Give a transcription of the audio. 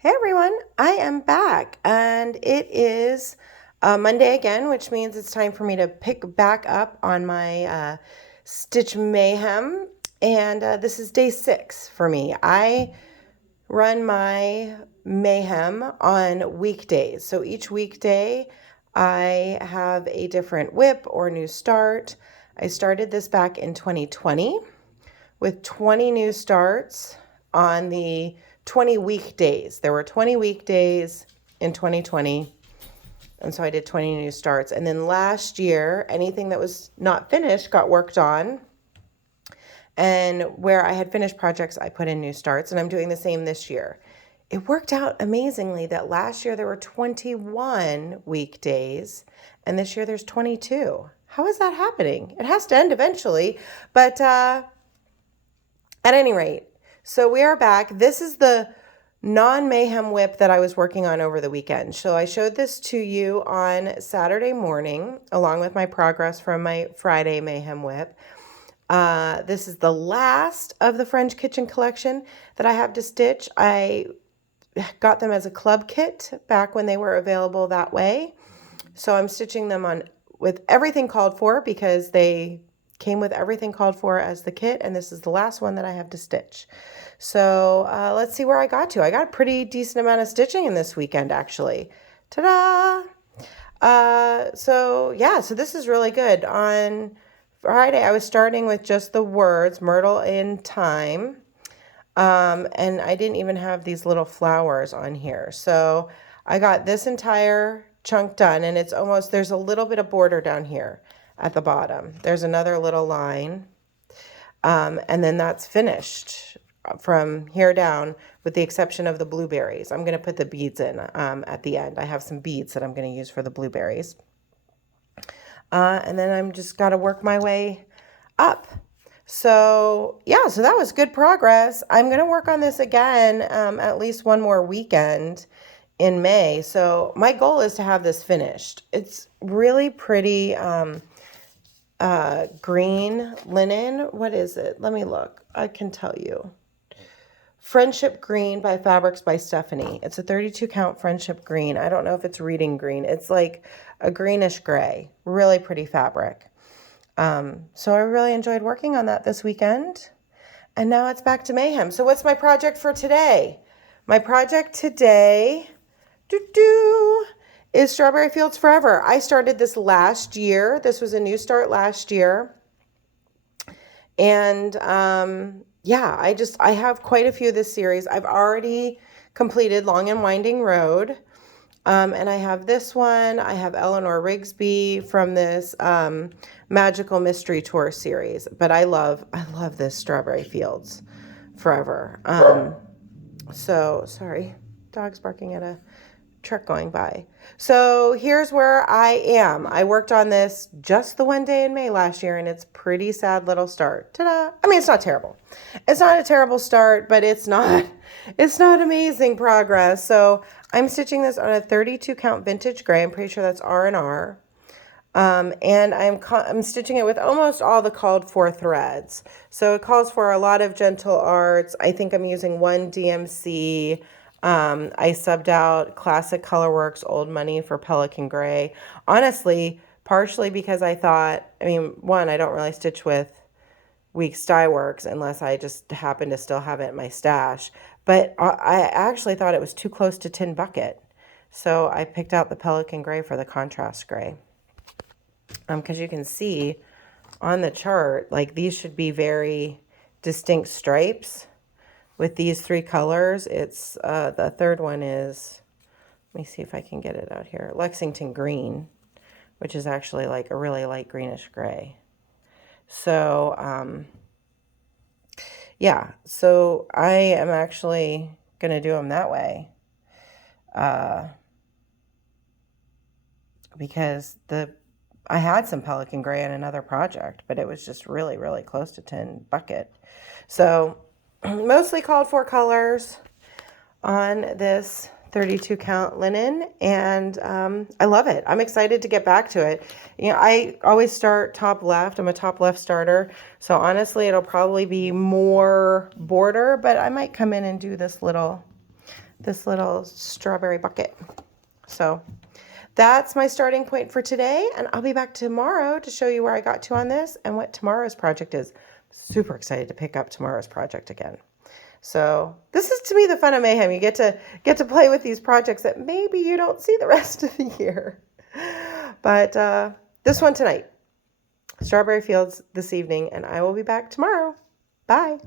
Hey everyone, I am back and it is Monday again, which means it's time for me to pick back up on my Stitch Mayhem. And this is day 6 for me. I run my Mayhem on weekdays. So each weekday I have a different whip or new start. I started this back in 2020 with 20 new starts on the 20 weekdays. There were 20 weekdays in 2020. And so I did 20 new starts. And then last year, anything that was not finished got worked on. And where I had finished projects, I put in new starts. And I'm doing the same this year. It worked out amazingly that last year there were 21 weekdays. And this year there's 22. How is that happening? It has to end eventually. But at any rate, so we are back. This is the non-Mayhem whip that I was working on over the weekend. So I showed this to you on Saturday morning, along with my progress from my Friday Mayhem whip. This is the last of the French Kitchen collection that I have to stitch. I got them as a club kit back when they were available that way. So I'm stitching them on with everything called for because they came with everything called for as the kit, and this is the last one that I have to stitch. So let's see where I got to. I got a pretty decent amount of stitching in this weekend, actually. Ta-da! So this is really good. On Friday, I was starting with just the words, Myrtle in Time, and I didn't even have these little flowers on here. So I got this entire chunk done, and it's almost, there's a little bit of border down here at the bottom. There's another little line, and then that's finished from here down with the exception of the blueberries. I'm going to put the beads in at the end. I have some beads that I'm going to use for the blueberries. And then I'm just got to work my way up. So so that was good progress. I'm going to work on this again at least one more weekend in May. So my goal is to have this finished. It's really pretty green linen. What is it? Let me look. I can tell you. Friendship Green by Fabrics by Stephanie. It's a 32 count Friendship Green. I don't know if it's reading green. It's like a greenish gray. Really pretty fabric. So I really enjoyed working on that this weekend. And now it's back to Mayhem. So what's my project for today? My project today is Strawberry Fields Forever. I started this last year. This was a new start last year. And I have quite a few of this series. I've already completed Long and Winding Road. And I have this one. I have Eleanor Rigsby from this Magical Mystery Tour series. But I love this Strawberry Fields Forever. So, sorry, dog's barking at a truck going by. So here's where I am. I worked on this just the one day in May last year, and it's pretty sad little start. Ta-da! I mean, it's not terrible. It's not a terrible start, but it's not amazing progress. So I'm stitching this on a 32 count vintage gray. I'm pretty sure that's R&R. And I'm stitching it with almost all the called for threads. So it calls for a lot of gentle arts. I think I'm using one DMC. I subbed out Classic Colorworks Old Money for Pelican Gray. Honestly, partially because I thought, one, I don't really stitch with Weeks Dye Works unless I just happen to still have it in my stash. But I actually thought it was too close to Tin Bucket. So I picked out the Pelican Gray for the contrast gray. Because you can see on the chart, like these should be very distinct stripes. With these 3 colors, it's the third one is, let me see if I can get it out here, Lexington Green, which is actually like a really light greenish gray. So, so I am actually going to do them that way because I had some Pelican Gray in another project, but it was just really, really close to Tin Bucket. So mostly called for colors on this 32 count linen, and I love it. I'm excited to get back to it. I always start top left. I'm a top left starter, so honestly it'll probably be more border, but I might come in and do this little this little strawberry bucket. So that's my starting point for today, and I'll be back tomorrow to show you where I got to on this and what tomorrow's project is. Super excited to pick up tomorrow's project again. So this is, to me, the fun of Mayhem. You get to play with these projects that maybe you don't see the rest of the year. But this one tonight, Strawberry Fields this evening, and I will be back tomorrow. Bye.